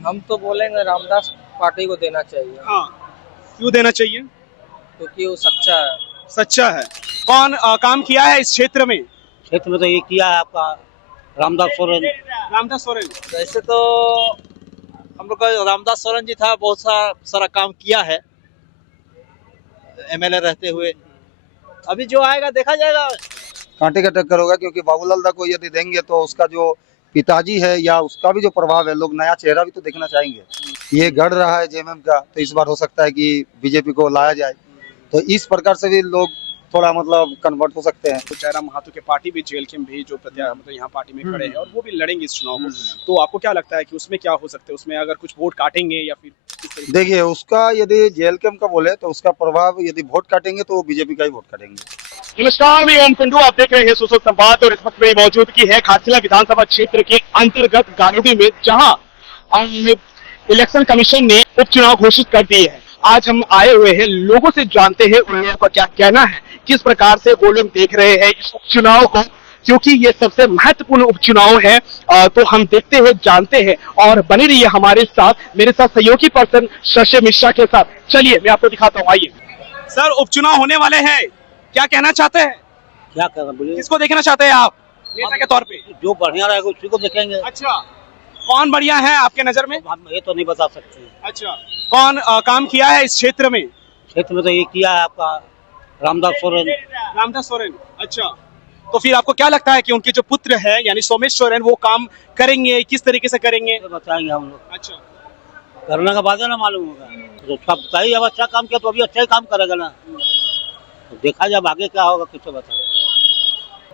हम तो बोलेंगे रामदास पार्टी को देना चाहिए। हाँ, क्यों देना चाहिए? क्योंकि वो सच्चा है। सच्चा है। कौन काम किया है इस क्षेत्र में? क्षेत्र में तो ये किया है आपका रामदास सोरेन। रामदास सोरेन। वैसे तो हम लोग का रामदास सोरेन जी था, बहुत सारा काम किया है एमएलए रहते हुए। अभी जो आएगा देखा जाएगा। कांटे का टक्कर होगा, क्योंकि बाबूलाल दा को यदि देंगे तो उसका जो पिताजी है या उसका भी जो प्रभाव है, लोग नया चेहरा भी तो देखना चाहेंगे। ये गढ़ रहा है जेएमएम का, तो इस बार हो सकता है कि बीजेपी को लाया जाए, तो इस प्रकार से भी लोग थोड़ा मतलब कन्वर्ट हो सकते हैं। तो जयराम महतो के पार्टी भी जेएलके भी जो मतलब यहाँ पार्टी में खड़े हैं और वो भी लड़ेंगे इस चुनाव को, तो आपको क्या लगता है कि उसमें क्या हो सकता है? उसमें अगर कुछ वोट काटेंगे या फिर किस तरीके? देखिए, उसका यदि जेएलके का बोले तो उसका प्रभाव यदि वोट काटेंगे तो वो बीजेपी का ही वोट काटेंगे। नमस्कार, मैं ओम कुंडू, आप देख रहे हैं सोशल संवाद और इस वक्त मेरी मौजूदगी है घाटशिला विधानसभा क्षेत्र के अंतर्गत गानुडी में, जहां इलेक्शन कमीशन ने उपचुनाव घोषित कर दिए हैं। आज हम आए हुए हैं, लोगों से जानते हैं उन लोगों का क्या कहना है, किस प्रकार से वो लोग देख रहे हैं इस उपचुनाव को, क्योंकि ये सबसे महत्वपूर्ण उपचुनाव है। तो हम देखते हैं, जानते हैं और बने रहिए हमारे साथ, मेरे साथ सहयोगी पर्सन शशि मिश्रा के साथ। चलिए मैं आपको दिखाता हूँ, आइए। सर, उपचुनाव होने वाले हैं, क्या कहना चाहते हैं? क्या करना बोलिए? किसको देखना चाहते हैं आप नेता के तौर पे? जो बढ़िया रहेगा उसी को देखेंगे। अच्छा, कौन बढ़िया है आपके नजर में? हम ये तो नहीं बता सकते। अच्छा, कौन काम किया है इस क्षेत्र में? क्षेत्र में तो ये किया है आपका रामदास सोरेन। रामदास सोरेन। अच्छा, तो फिर आपको क्या लगता है कि उनके जो पुत्र है यानी सोमेश सोरेन वो काम करेंगे, किस तरीके से करेंगे? तो बताएंगे हम लोग, अच्छा, करने के बाद ना मालूम होगा। तो सब बताइए, अब अच्छा काम किया तो अभी अच्छा ही काम करेगा ना। तो देखा जब आगे क्या होगा, किसको बताएं।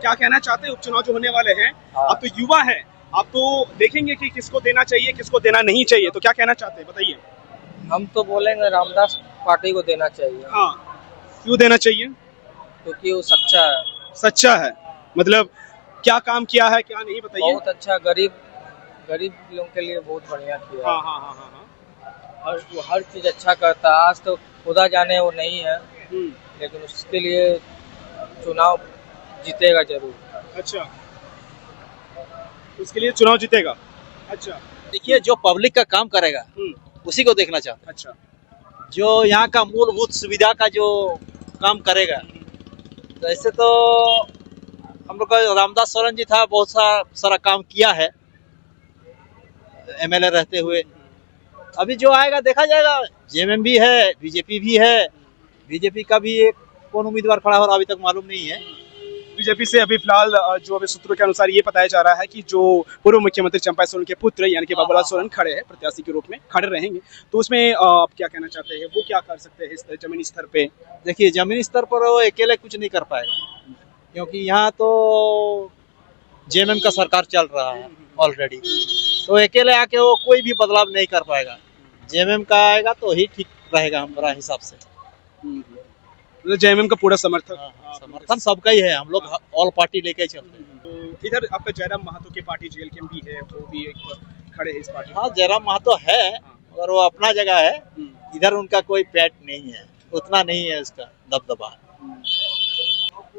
क्या कहना चाहते हैं? उपचुनाव जो होने वाले हैं, हाँ। आप तो युवा हैं, आप तो देखेंगे कि किसको देना चाहिए, किसको देना नहीं चाहिए, तो क्या कहना चाहते हैं बताइए? हम तो बोलेंगे रामदास पार्टी को देना चाहिए। हाँ, क्यों देना चाहिए? क्योंकि वो सच्चा है। सच्चा है। मतलब क्या काम किया है, क्या नहीं, बताइए। बहुत अच्छा, गरीब लोगों के लिए बहुत बढ़िया किया हाँ है। हाँ हाँ हाँ वो हर चीज अच्छा करता है। आज तो खुदा जाने वो नहीं है, हाँ। लेकिन उसके लिए चुनाव जीतेगा जरूर। अच्छा, उसके लिए चुनाव जीतेगा। अच्छा। देखिए, जो पब्लिक का काम करेगा उसी को देखना चाहते अच्छा। हैं। जो यहाँ का मूलभूत सुविधा का जो काम करेगा, तो ऐसे तो हम लोग का रामदास सोरेन जी था, बहुत सारा काम किया है एमएलए रहते हुए। अभी जो आएगा देखा जाएगा। जेएमएम भी है, बीजेपी भी है। बीजेपी का भी एक कौन उम्मीदवार खड़ा हो रहा अभी तक मालूम नहीं है। बीजेपी से अभी फिलहाल जो अभी सूत्रों के अनुसार ये बताया जा रहा है कि जो पूर्व मुख्यमंत्री चंपाई सोरेन के पुत्र यानी कि बाबूलाल सोरेन खड़े हैं, प्रत्याशी के रूप में खड़े रहेंगे, तो उसमें आप क्या कहना चाहते हैं? वो क्या कर सकते हैं इस जमीनी स्तर पे? देखिए, जमीनी स्तर पर वो अकेले कुछ नहीं कर पाएगा, क्योंकि यहाँ तो जेएमएम का सरकार चल रहा है ऑलरेडी, तो अकेले आके वो कोई भी बदलाव नहीं कर पाएगा। जेएमएम का आएगा तो ही ठीक रहेगा हमारा हिसाब से। मतलब जेएमएम का पूरा समर्थन समर्थन सबका ही है, हम लोग ऑल पार्टी लेके ही चलते हैं। तो इधर आपका जयराम महतो की पार्टी जेएलके भी है, वो भी एक खड़े हैं इस पार्टी में। हाँ, जयराम महतो है और वो अपना जगह है, इधर उनका कोई पैट नहीं है, उतना नहीं है उसका दबदबा।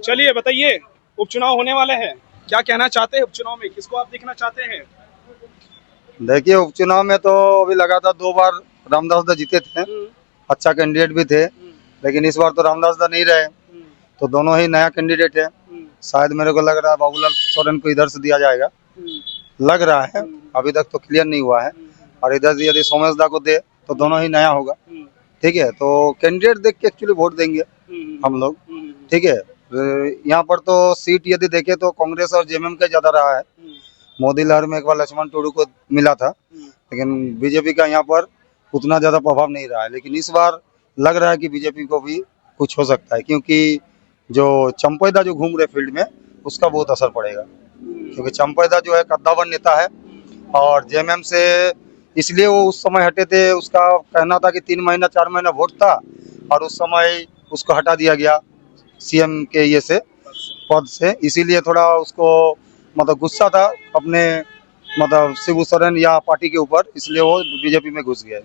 चलिए बताइए, उपचुनाव होने वाले हैं, क्या कहना चाहते हैं उपचुनाव में, किसको आप देखना चाहते हैं? देखिए, उपचुनाव में तो अभी लगातार 2 बार रामदास दा जीते थे, अच्छा कैंडिडेट भी थे, लेकिन इस बार तो रामदास दा नहीं रहे, तो दोनों ही नया कैंडिडेट है। शायद मेरे को लग रहा है बाबूलाल सोरेन को इधर से दिया जाएगा, लग रहा है, अभी तक तो क्लियर नहीं हुआ है। और इधर से यदि सोमेश दा को दे तो दोनों ही नया होगा, ठीक है। तो कैंडिडेट देख के एक्चुअली वोट देंगे हम लोग, ठीक है। यहाँ पर तो सीट यदि देखे तो कांग्रेस और जेएमएम का ज्यादा रहा है। मोदी लहर में एक बार लक्ष्मण टुडू को मिला था, लेकिन बीजेपी का यहाँ पर उतना ज्यादा प्रभाव नहीं रहा है। लेकिन इस बार लग रहा है कि बीजेपी को भी कुछ हो सकता है, क्योंकि जो चंपैदा जो घूम रहे फील्ड में उसका बहुत असर पड़ेगा, क्योंकि चंपैदा जो है कद्दावर नेता है और जेएमएम से इसलिए वो उस समय हटे थे। उसका कहना था कि 3 महीना 4 महीना वोट था और उस समय उसको हटा दिया गया सीएम के ये से पद से, इसीलिए थोड़ा उसको मतलब गुस्सा था अपने मतलब शिबू सोरेन या पार्टी के ऊपर, इसलिए वो बीजेपी में घुस गए।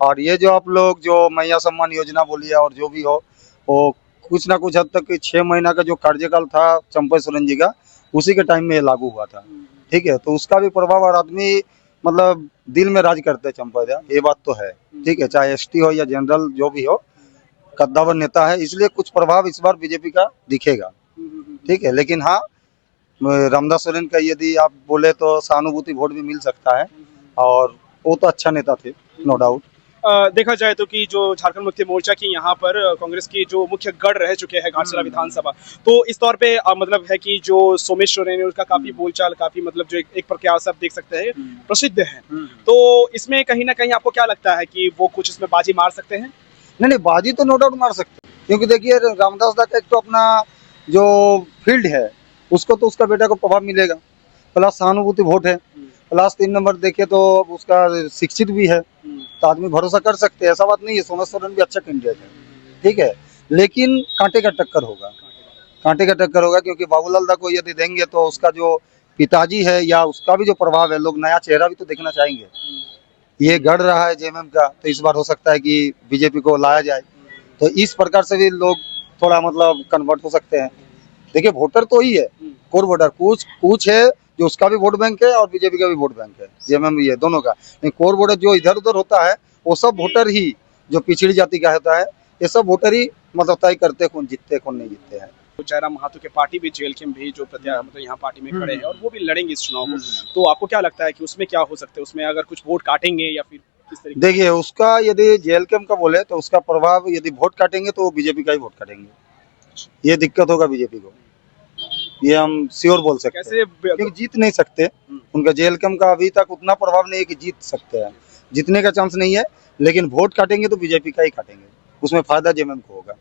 और ये जो आप लोग जो मैया सम्मान योजना बोलिए और जो भी हो, वो कुछ ना कुछ हद तक 6 महीना का जो कार्यकाल था चंपई सोरेन जी का, उसी के टाइम में लागू हुआ था, ठीक है। तो उसका भी प्रभाव और आदमी मतलब दिल में राज करते हैं चंपादया, ये बात तो है। ठीक है, चाहे एसटी हो या जनरल जो भी हो, कद्दावर नेता है, इसलिए कुछ प्रभाव इस बार बीजेपी का दिखेगा। ठीक है, लेकिन हाँ, रामदास सोरेन का यदि आप बोले तो सहानुभूति वोट भी मिल सकता है, और वो तो अच्छा नेता थे, नो डाउट। देखा जाए तो कि जो झारखंड मुक्ति मोर्चा की यहाँ पर कांग्रेस की जो मुख्य गढ़ रह चुके हैं घाटशिला विधानसभा, तो इस तौर पे मतलब है कि जो सोमेश सोरेन है उसका काफी बोलचाल, काफी मतलब जो एक प्रकार से आप देख सकते हैं प्रसिद्ध है। तो इसमें कहीं ना कहीं आपको क्या लगता है कि वो कुछ इसमें बाजी मार सकते हैं? नहीं, बाजी तो नो डाउट मार सकते हैं, क्योंकि देखिए रामदास दा का एक तो अपना जो फील्ड है उसको तो उसका बेटा को प्रभाव मिलेगा, प्लस सहानुभूति वोट है, प्लस 3 नंबर देखे तो उसका शिक्षित भी है, तो आदमी भरोसा कर सकते हैं, ऐसा बात नहीं है। सोमेश सोरेन भी अच्छा कैंडिडेट है, ठीक है, लेकिन कांटे का टक्कर होगा, कांटे का टक्कर होगा, क्योंकि बाबूलाल दा को यदि देंगे तो उसका जो पिताजी है या उसका भी जो प्रभाव है, लोग नया चेहरा भी तो देखना चाहेंगे। ये गढ़ रहा है जेएमएम का, तो इस बार हो सकता है कि बीजेपी को लाया जाए, तो इस प्रकार से भी लोग थोड़ा मतलब कन्वर्ट हो सकते हैं। देखिए वोटर तो ही है, कोर वोटर कुछ है जो उसका भी वोट बैंक है और बीजेपी का भी वोट बैंक है, जेएमएम भी है, दोनों का। लेकिन कोर वोटर जो इधर उधर होता है वो सब वोटर ही, जो पिछड़ी जाति का होता है, ये सब वोटर ही मतलब तय करते हैं कौन जीतते कौन नहीं जीतते हैं। जयराम महातो के पार्टी भी जेएलके में भी जो मतलब यहाँ पार्टी में खड़े हैं और वो भी लड़ेंगे इस चुनाव को, तो आपको क्या लगता है कि उसमें क्या हो सकता है, उसमें अगर कुछ वोट काटेंगे या फिर किस तरीके? देखिए उसका यदि जेएलके का बोले तो उसका प्रभाव यदि वोट काटेंगे तो वो बीजेपी का ही वोट काटेंगे, ये दिक्कत होगा बीजेपी को, ये हम श्योर बोल सकते हैं, कैसे क्योंकि जीत नहीं सकते। उनका जेएलके का अभी तक उतना प्रभाव नहीं है कि जीत सकते हैं, जीतने का चांस नहीं है, लेकिन वोट काटेंगे तो बीजेपी का ही काटेंगे, उसमें फायदा जेएमएम को होगा।